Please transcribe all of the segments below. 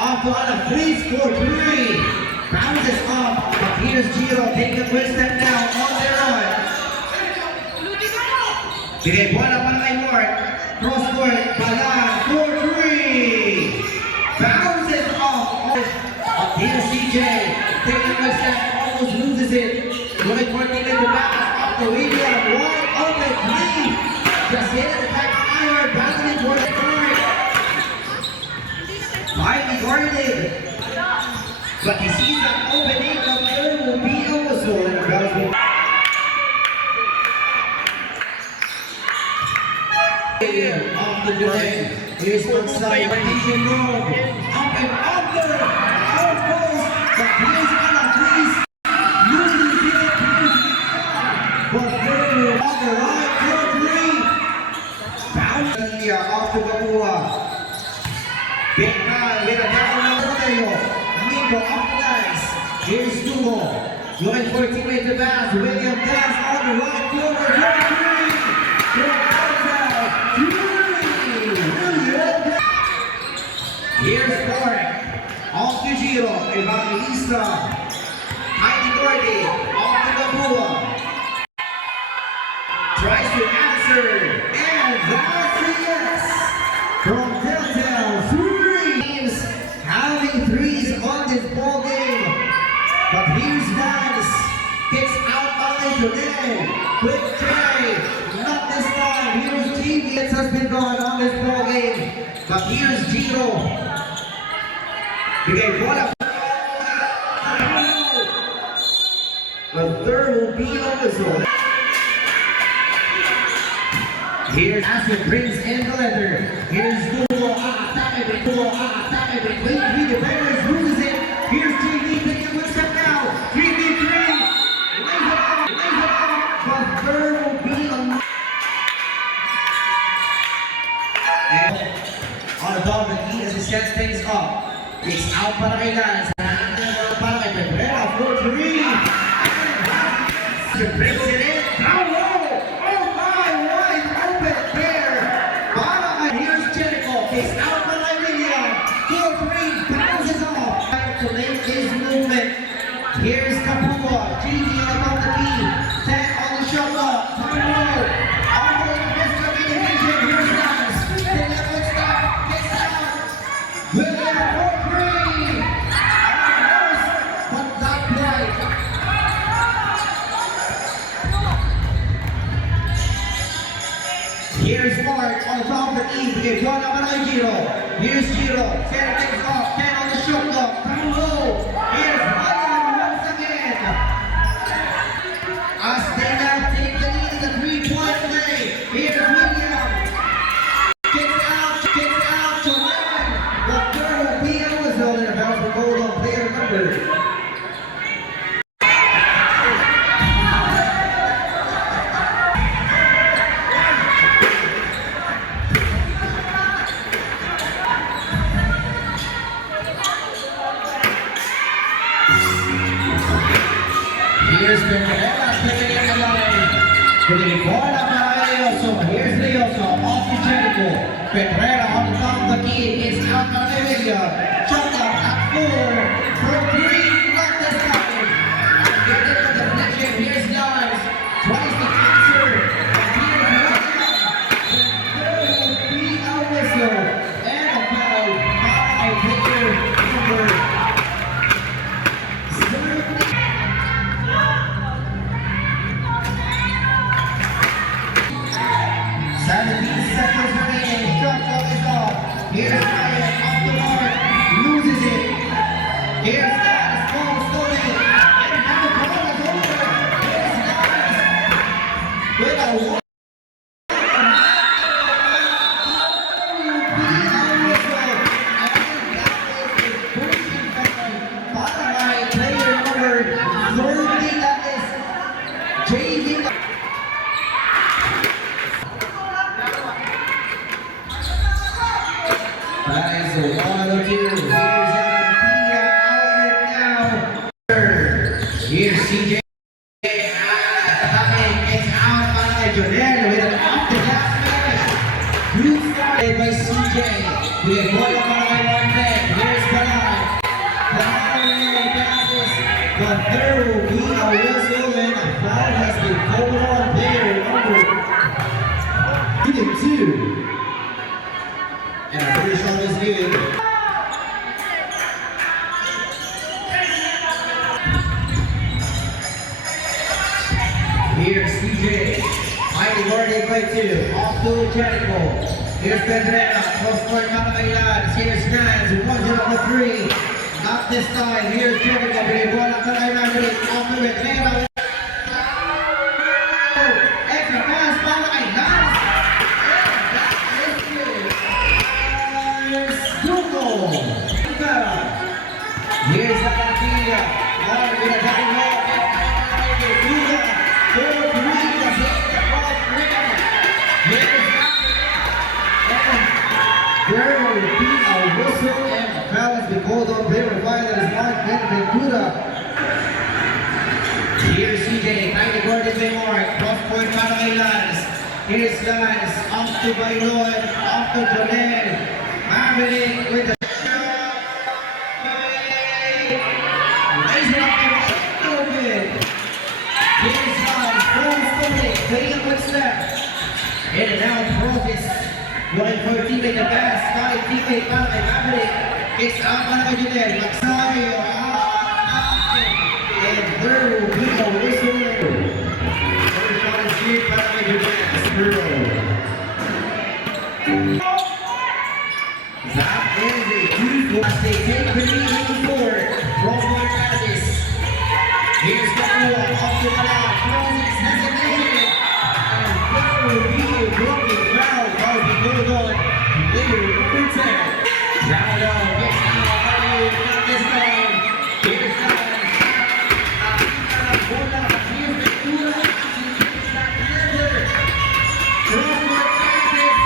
off to on a 3-4-3. Bounces off, but here's Giro taking a quick step down on their own. Bigay bola para kay Mark. Cross court, Balan, 4-3. Bounces off. But here's CJ taking a quick step, almost loses it. Looking for it in the back off the William. Wide open, three. Just hit it, back iron, bouncing it towards the court. Finally guarded. But he sees that opening, but there will be also in the basketball. Off the delay. Here's one side, rotation room. Up and under. Out goes. But here's Anna, please. Loses it. But there on the right, 4-3. Bounce here off to Babua. Big man with a down on Rodeo. Nico off the nice. Here's Dugo. Looking for a teammate to pass. William Dance on the right corner. 23. Here's Warren. Off to Giro. Evangelista. Heidi Gordy. Off to Babua. Tries to answer. And that's a yes. From Telltale, 3 teams having threes on this ball game. But here's Vance, kicks out by today. Quick try, not this time. Here's TV, it has been going on this ball game. But here's Giro. Bigay bola. The third will be on the zone. Here's Aspen brings in the leather. Here's Duo. Three defenders loses it. Here's TV taking a quick step now. 3v3. Lays it off. But third will be on. And on the top of the key as he sets things up. Kicks out para kay Lance. Para kay Pereira. 4-3. Brings it in. Down low. Kicks out by William. 4-3, bounces off. To make his movement. Here's Kapua. GG on top of the key. 10 on the shot clock. Time low. On the best communication. Here's Lance. Take a quick stop. Kicks out. William 4-3. Almost, but not quite. Here's Mark on the top of the key. It's one up by Giro. Here's Giro. 10 things off. 10 on the shot clock. Down low. Here's Ryan once again. As they now take the lead in the 3-point play. Here's William. Kicks out to Ryan. The third will be a whistle in the bounce for goal on player number. Here's Pereira taking it alone. Putting bola para Leoso. Here's Leoso off to Jericho. Pereira on the top of the key. It's out para William. Shot up at 4 for 3. Not this time. Get it to the deflection. Here's Lars. Tries to answer. Here's William. There will be a whistle. And a foul. By player number 17 seconds remaining. Shot clock is off. Here's Ryan off the mark. Loses it. Here's Lance. a hold-on player number 2. And I'm pretty sure this good. Here's CJ. Mighty guarded by 2. Off to Jericho. Here's Pedrera. Cross court Manakailan. Here's Nance. 1-0 3. Not this time. Here's Jericho. Bigay bola ka kay Maverick. Off to Pedrera. Extra pass para kay Nance. Here's the Cantina. Mark with a double lock. Duda. 4-3. The hit across the rim. Here's Guerrero repeat a whistle and foul has been called on. Player that is Mark Ventura. Here's CJ. 90 guarded by Mark. Cross point para kay Lance. Here's Lance. Off to Bailon. Off to Jonel. Maverick with the in and out process. Going for a teammate the pass. Sky teammate para kay Maverick. Kicks out para kay Junel. Magsay. And there will be a whistle. First shot is here para kay Junel. That is a 2 as they take the lead in the court. Roll passes. Here's Gakua off to the line. Crosses hesitation. Will be a blocking foul by the Bulldog. Later, number 10. Ronaldo gets out. Not this time. Here's Lance. Bola. Here's Ventura. He gets back together. Cross-court passes.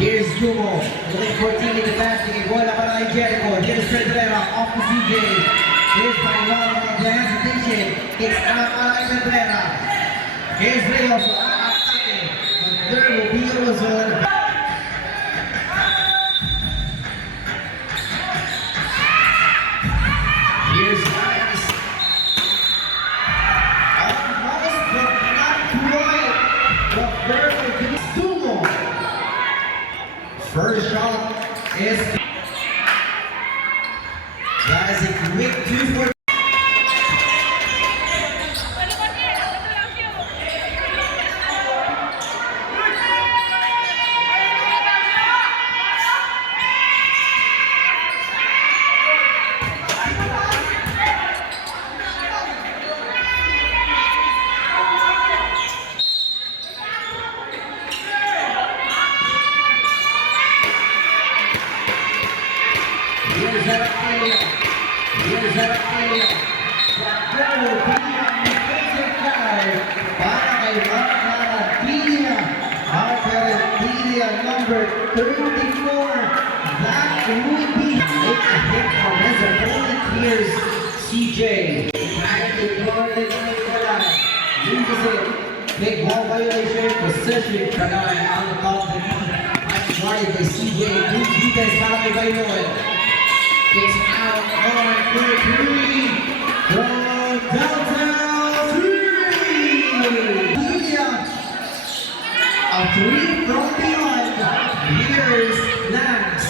Here's Dumo, looking for team in the basket, bola para kay Jericho. Here's Pedrera, off to CJ. Here's Bailon, the hesitation. It's out para kay Pedrera. Here's Rios, but there will be a whistle. Here's Lance. Almost, but not quite. But there will be Dumo. First shot is that is a quick 2 for Here's Zarapaya. There will be a defensive foul para kay Mark Carapilla. Mark Carapilla, number 34. That would be a hit from his opponent. Here's CJ. Active guarded by Kalay. Uses it. Big ball violation. Possession. Kalay out of bounds. Guarded by CJ. Good defense para kay Bailon. It's out on for 3 from downtown 3. A 3 from beyond. Here's Lance.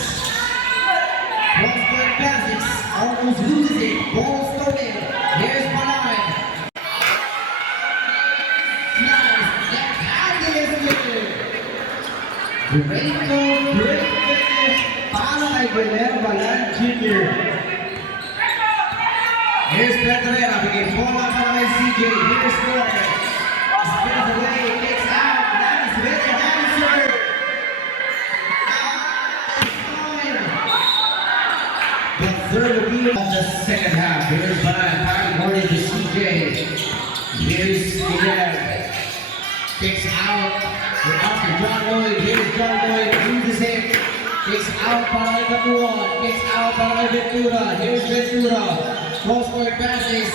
Cross-court passes. Almost loses it. Ball stolen. Here's Malay. Lance. That handle is good. Great goal. Great finish. Para kay Guillermo Balan Jr. Here's Pedrera, bigay bola para kay CJ. Here's Flores. Spins away, kicks out. That is very answer. The third view of the second half. Here's Balan, passing morning to CJ. Here's Guillermo. Kicks out. We're up to John Lloyd. Here's John Lloyd. Loses it. Kicks out para kay Gatuan. Kicks out para kay Ventura. Here's Ventura. Cross-court passes.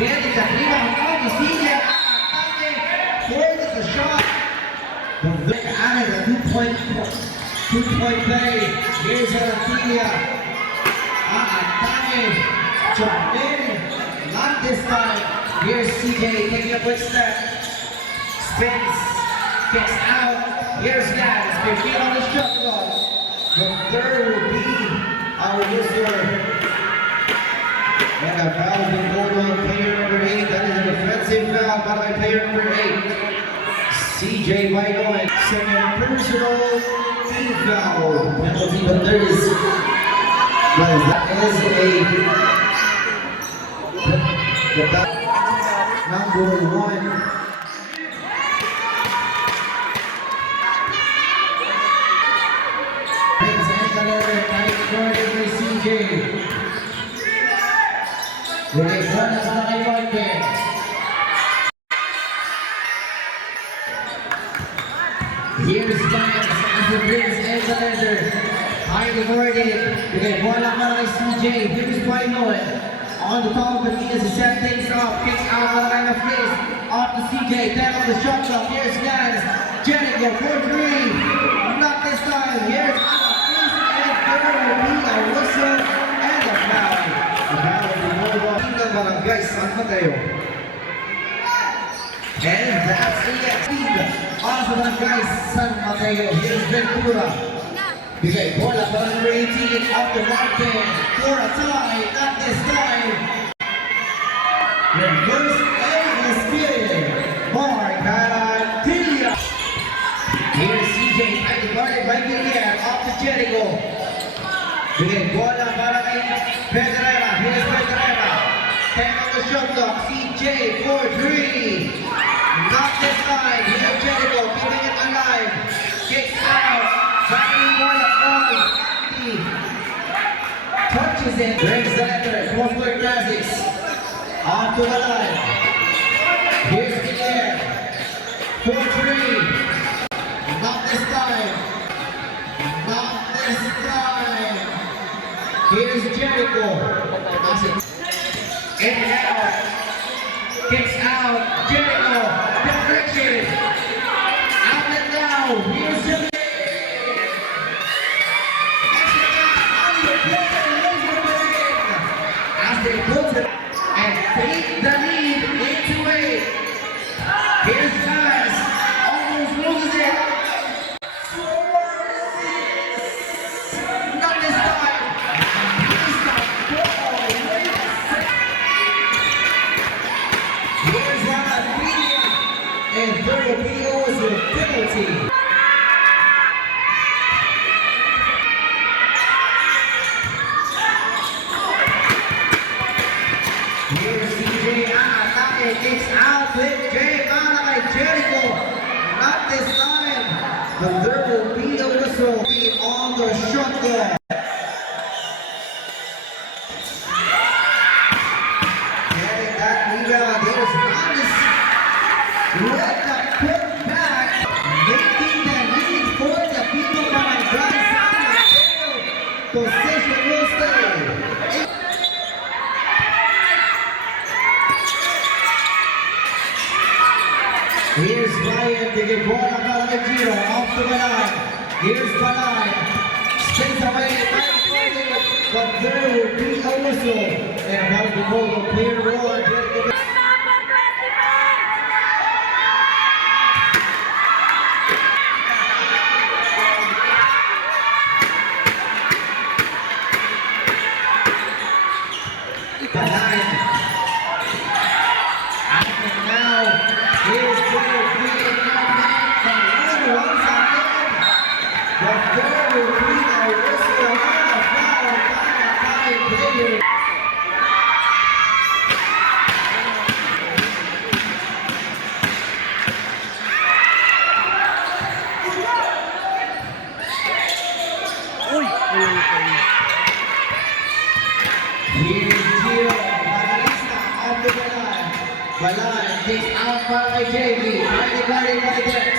Again, it's a rebound on the CJ. Atake forces the shot. The Vic added a two-point play. Here's Aratilia. Atake. Jamin. Not this time. Here's CJ taking a quick step. Spins. Kicks out. Here's Gans. 15 on the shot clock. The third will be our whistle. And a foul has been called on player number 8. That is a defensive foul by player number 8. CJ Binoy. Second personal team foul. Penalty, but there is. Well, that is number 1. CJ. Here's Giants as it brings in the leather. High diverted. We get one up by CJ. Here's Binoy. On the top of the knee as he set things up. Kicks out on the line of face. Off to CJ. Then on the shot clock. Here's Gans. Jericho for 3. Not this time. Here's Anna. And there will be a whistle and a foul. The foul is the Barangay San Mateo. And that's the exit of Barangay San Mateo. Here's Ventura. Bigay bola para number 18 off the market for a tie. Not this time. Reverse and steal. Mark Aratilia. Here's CJ and guarded by Guillermo off to Jericho. Bigay bola para kay Pedrera. Here's Pedrera. 10 on the shot clock. CJ for 3. Not this time. Here's Jericho keeping it alive. Kicks out. Fighting bola from touches it. Brings the letter. One for Kazix. On to the line. Here's Guillermo. For 3. Not this time. Not this time. Here's Jericho. In and out. Kicks out. Jericho. Deflection. Out and down. Here's Jericho. As they put it and take the lead into it. Here's Gans. Almost loses it. Not this time. Here's the ball. Here's Aratilia. And there will be always a penalty. Here's CJ Atake. Kicks out with Jay Malay. Jericho. Not this time. But there will be a whistle on the shot clock. Getting that rebound. Here's Manis. Let the put back. Making the lead for the people from my grand side. Position will stay. Here's Ryan, they get bola para kay Giro, off to Balay. Here's Balay, spins away, but there will be a whistle. And that was the goal of clear roll. Balay. And now, here's Jiro. But there will be a whistle and a foul by a player. Here's Giro. Batalista off the Balay. Balay takes out by JV. Highly guarded by Dex.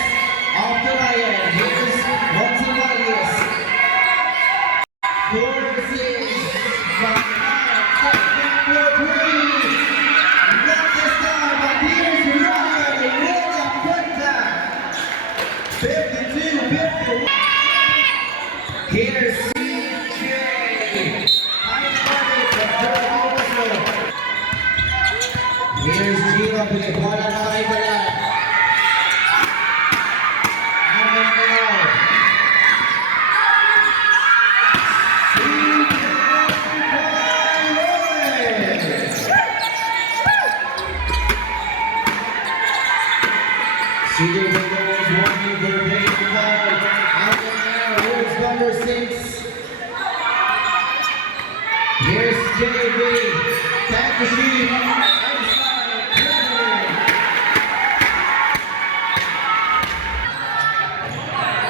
Off the Ryan. Here's Monty Vargas. Forces. Balay. Second for 3. Gino, bigay bola na kay Balat. Hanggang now. CJ Williams walking for the big ball. Hanggang now, here's number 6. Here's JB. Tag machine.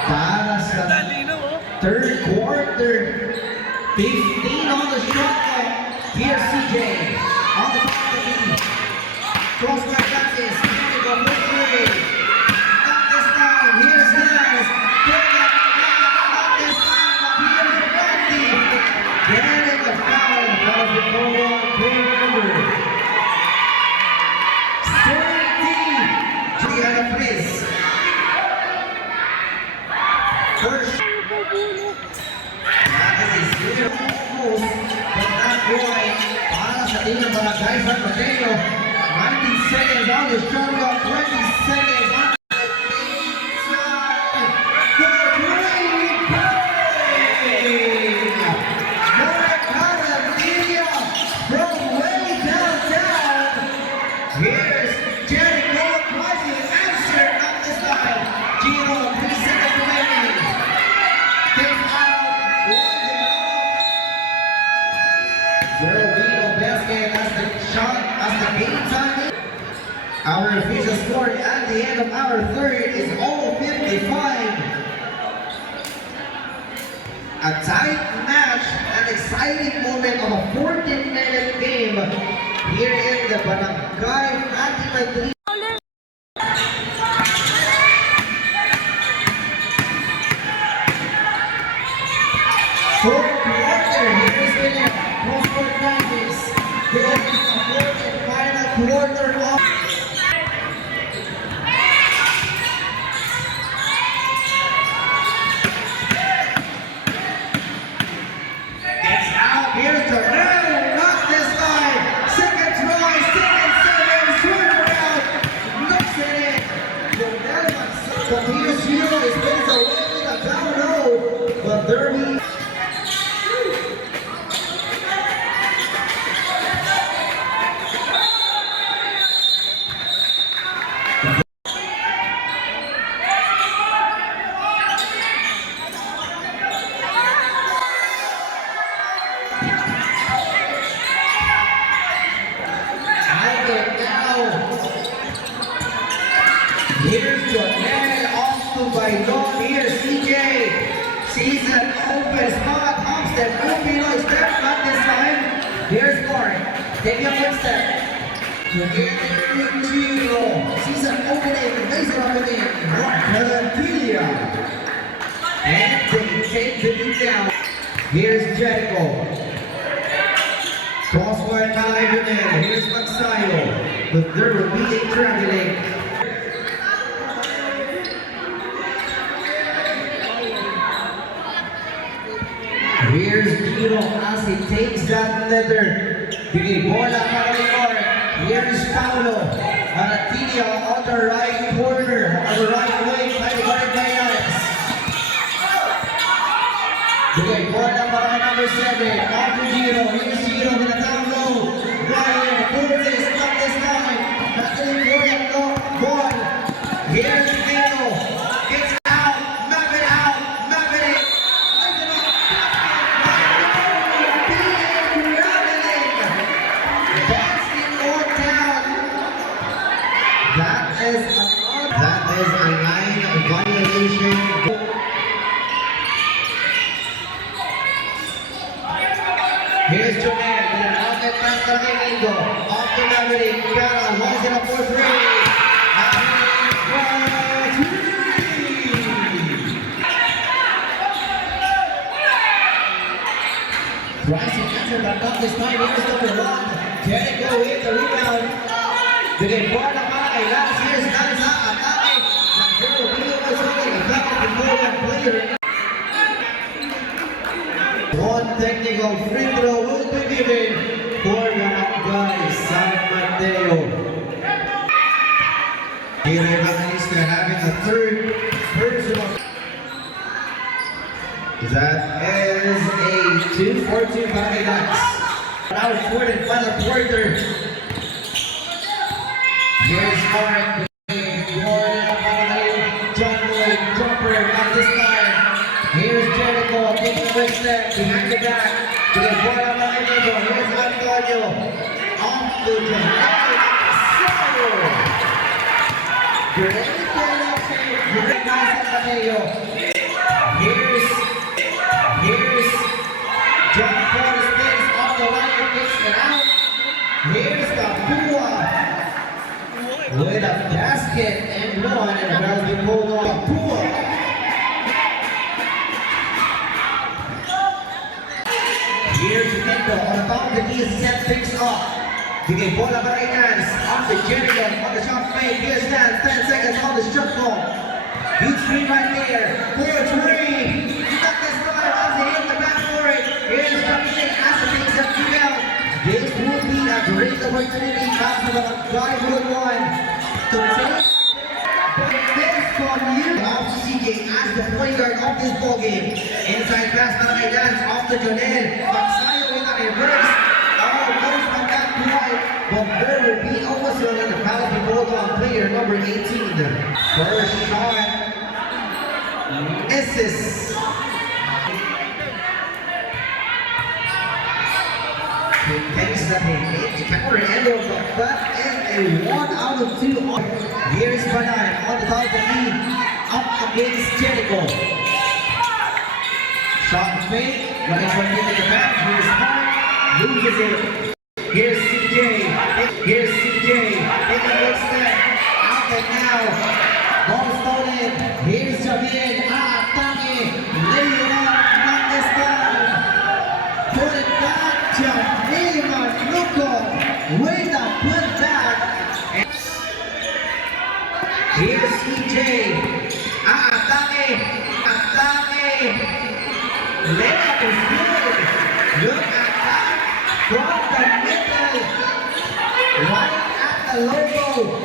Para sa third quarter. 15 on the shot clock. Here's CJ. On the top of the key. Crossbar passes. Technical victory. Not this time. Here's Naz. Not this time. Here's Randy. Getting the foul. That was the goal on play number 17. Gianna Pris. First. That is a zero almost, but not quite. Para sa team ng Barangay San Mateo. 19 seconds on the shot clock. 20 seconds on here's Jericho tries to answer, not this time. Gino, 3 seconds remaining. Takes out, runs it off. Zero beat on basket as the shot, as the game time. Our official score at the end of our third is all 55. A tight match, an exciting moment of a 14-minute game here in the Barangay Fatima 3. Fourth quarter, here's the cross-court practice. This is the fourth and final quarter of. Gets out, here's the not this time. Second try, second seven, swing out, knocks it in. The PSG is placed away with a down low, but Derby. Here's Jonel, off to by Don. Here's CJ. Sees an open spot. Upstep. Filipino step. Not this time. Here's Mark. Take a quick step. Together with Gino. Sees an opening. Lays it up in. Mark Valentilla. And they take the lead down. Here's Jericho. Crossword alive again. Here's Magsayo. But there will be a traveling. Here's Gino as he takes that leather. Bigay bola para kay Mark. Here's Paulo. Valentilla on the right corner. On the right wing. By the guard by Alex. Bigay bola para kay number 7. Off to Gino. Here's Gino with a down low. Ryan Curtis. Not this time. Natalie Gordon. No ball. Here's Gino. Gets out. Map it out. Map it in. That is a line violation. Here's Jonel with an outlet pass to Domingo. Off to Maverick. Cara holds it up for 3. Tries to answer but not this time. Here's number 1. Jericho with the rebound. Bigay bola para kay Lance. Here's Lanza. Atake. Nagduro. Pino was holding a back of the forward player. One technical free throw will be given for Barangay San Mateo. Here Evangelista having a third personal. That is a 2-4-2 Barangay Ducks. Now fourth and final quarter. Here's Mark. John Lloyd, jumper at this time. Here's Jericho taking a quick step behind the back to the ball of Antonio. Here's Antonio off to the great nice Antonio. Here's John Paul spins off the line and kicks it out. Here's Kapua with a basket and one, and the ball's been pulled off. Kapua. Here's Nendo on the top of the knee, set things up. Bigay bola Barainas off the Jericho on the shot fake. Here's that 10 seconds on the shot clock. Huge screen right there. 4-3. He got this drive as he hit the back for it. Here's Jamie as the things that you out. This would be a great opportunity after the drive would one to take this from you. Off to CJ as the point guard of this ball game. Inside pass Barangay Dance off to Jonel. Magsayo with a reverse. Goes from that point, but there will be a whistle and the foul be called on player number 18. First shot misses. He takes the counter angle, but that is a 1 out of 2. Here's Banan on the top of the lead, up against Jericho. Shot fake, running from the back. Here's Mark, loses it. Here's CJ, taking a big step, out and now, ball stolen, here's Javier, Atake, lay it up, not this time, put it back, Javier Manuco, way to put back, here's CJ, Atake, layup is good, look at that. From the middle, right at the logo,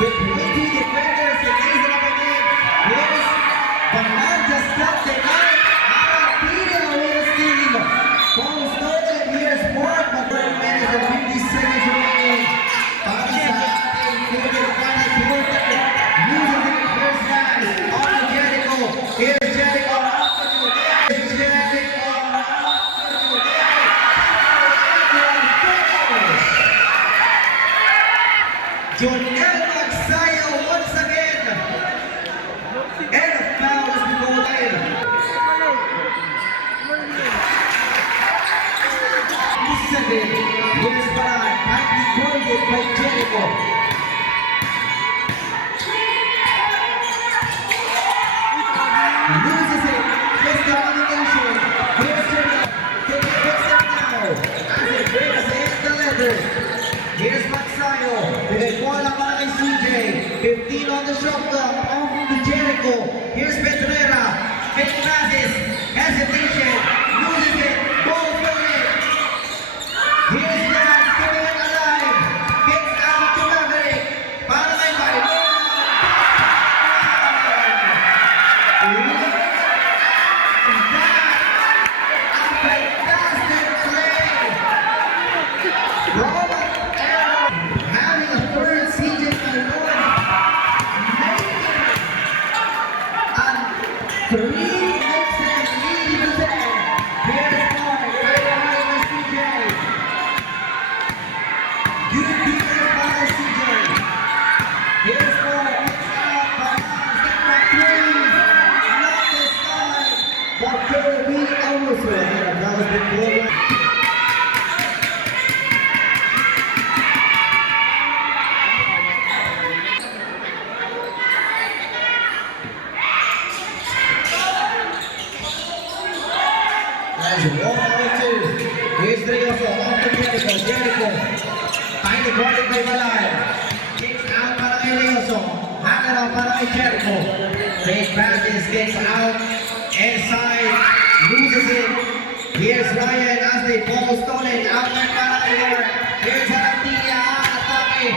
between two defenders, and lays it up again. Here's Banan just got the night. Arapina with a steal. Ball stolen. Here's Mark, but 4 minutes and 50 seconds remaining. Para sa ating favorite final quarter. Losing it. Here's Vance on to Jericho. Here's Jericho off to the here's Jericho. Jonel Magsayo once again, and a foul as we go in. Seven, here's Baran, tightly guarded by Jericho. Loses it, gets the elimination. Here's Jericho, taking a big step now, as it breaks the leather. Here's Magsayo, with a bola para kay CJ. 15 on the shot clock, off to Jericho. Here's Pedrera, fake passes, hesitation, loses it, ball stolen. Here's Lance, keeping it alive, kicks out to Maverick, para kay Bailon. Look at that, a fantastic play. Robert having a third season in the Lord, making a 3 makes them lead to 10. Here's Mark, right behind the CJ. Good defense by CJ. Here's Mark, kicks out, step back 3. Not this time, but there will be almost a that was the program. As 1-2, here's Rioso off to Jericho, tightly guarded by Balan, kicks out para kay Rioso, hanging out para kay Jericho, fake passes, kicks out, inside, loses it, here's Ryan as the ball stolen, out and para kay Lord, here's Arantilla, atake,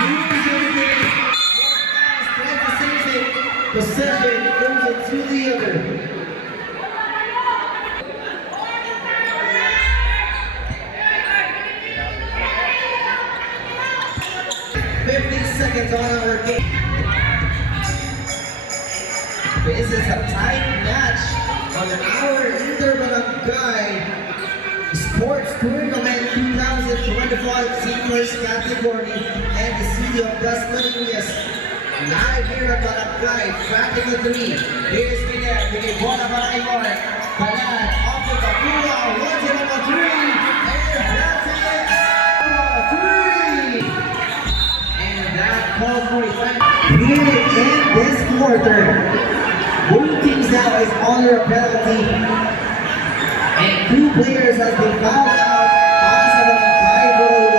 loses it. possession goes to the other. 50 seconds on our game. This is a tight match on our Interbarangay Sports Tournament 2025 Seniors category and the city of Dasmariñas. Live here at Barangay, Practical 3. Here's Miguel, bigay bola para kay Mark. Balan, off of the Pula, one to number 3, and that's it! 3! And that calls for a time. Here in this quarter, both teams now is under a penalty. And 2 players have been fouled out as of a 5-1.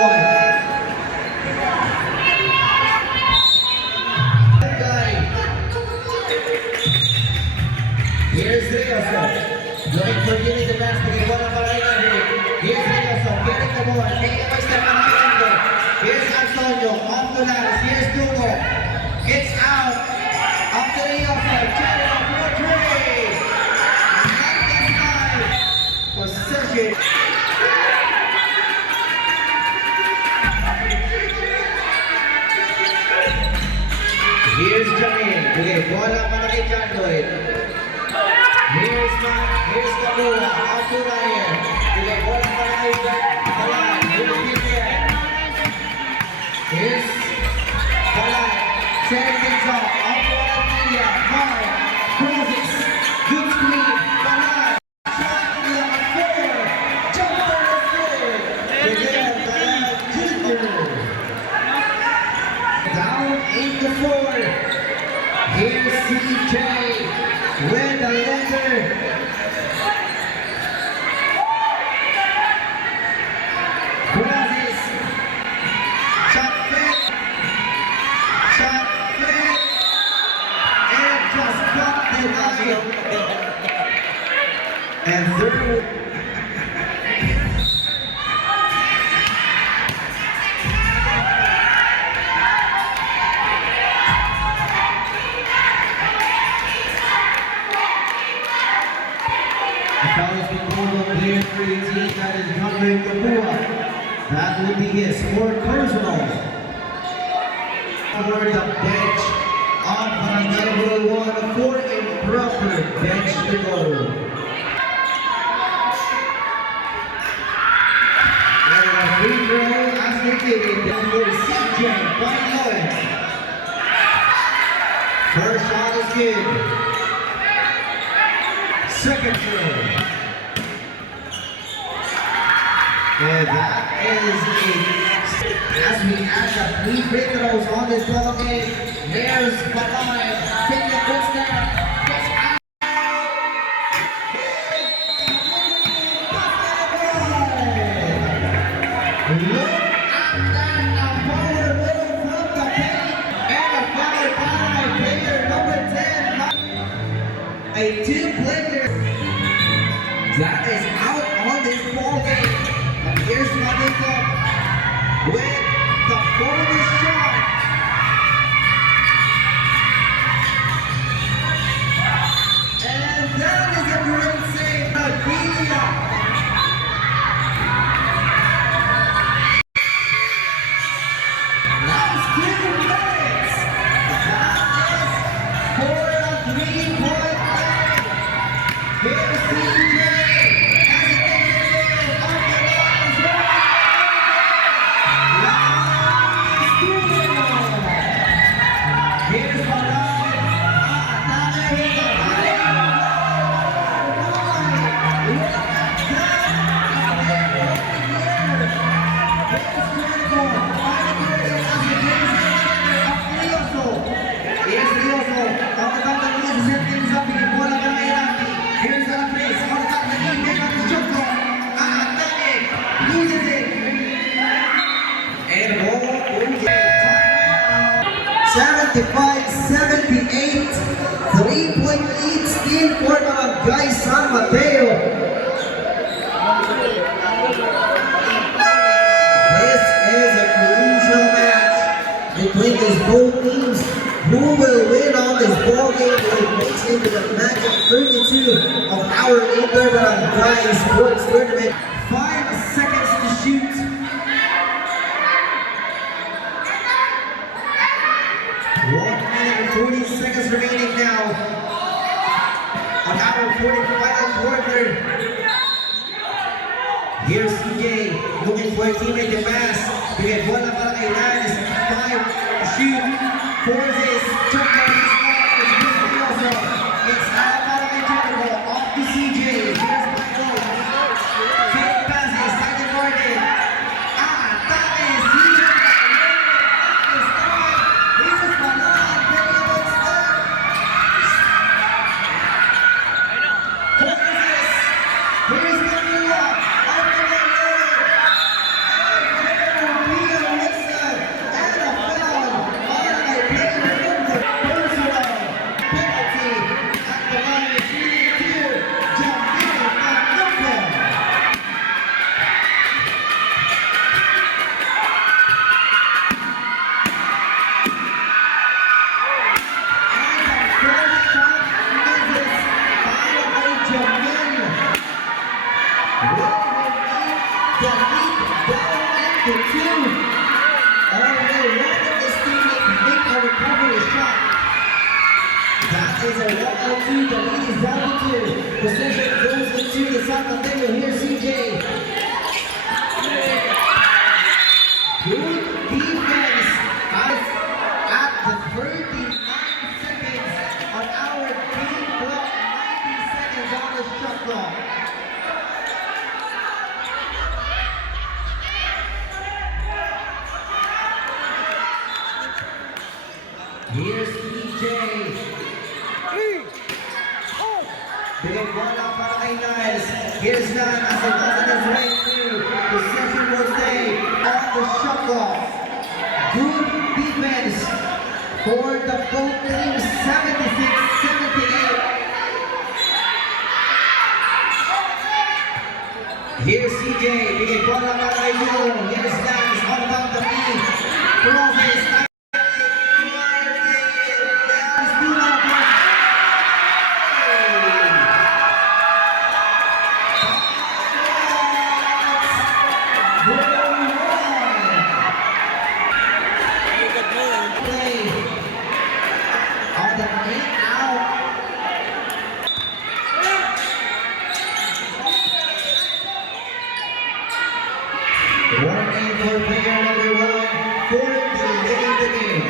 Here's Rioso, looking for giving the pass to the one of our Here's Rioso, getting the ball, taking a step on the end. Here's Antonio, off the last, here's Dugo. It's out, off to Rioso, carry off for 3. Possession. Here's Johnny. Okay, bola para kay John Lloyd. Here's Kabula. Out to Ryan. Okay, bola para kay Balan. Here's Balan. Setting things up. Out to Almeida. Mark. Crosses. Good screen. Balan. Down in the floor. Here's CJ with the letter. Crosses. Shot fit. And just got the line. And third. Player 3 that is covering the board. That will be his fourth personal. For the bench of number 1 for a proper bench to go. And a free throw as they did it. Number CJ by Lloyd. First shot is good. Second throw. And that is it. As we add the 3 free throws on this ball game, there's Balan. Take the good step. Gets out. Look at that. A power move from the paint. And a foul by player number 10. A 2-player that is out on this ball game. Here's Malika with the bonus shot. And that is a great save by Villa. Last 2 minutes. That is for a 3-point play. Here's CJ. Five, 78, 3-point lead still for Barangay San Mateo. This is a crucial match between these both teams. who will win on this ball game will makes into the match of 32 of our Interbaran Prize Sports Tournament. 5 seconds to shoot. 1 minute and 40 seconds remaining now on our 40th final quarter. Here's CJ looking for a teammate to pass. Bigay bola para kay Lance. 5 to shoot. Forces. Check down his also. It's out para kay Jericho. Off to CJ. Here's Michael. Fake passes. Side to Gordon. Atake. CJ. It's time. Here's Malan. Very good step. Forces. Here's Manila. That is a 1-2, the lead is down to 2. Possession goes into the San Mateo. Here's CJ. Good defense at the 39 seconds on our game clock. 90 seconds on the shot clock. Here's CJ. Bigay bola para kay Niles. Here's Nan as he was on his way through. Possession will stay on the shot clock. Good defense for the both teams. 76-78. Here's CJ. Bigay bola para kay Lou. Here's Nan on top the knee. Crosses. Warning for player number 1 for delaying the game.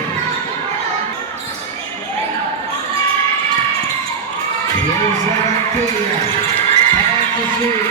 Here's Lavantia. Back to shoot.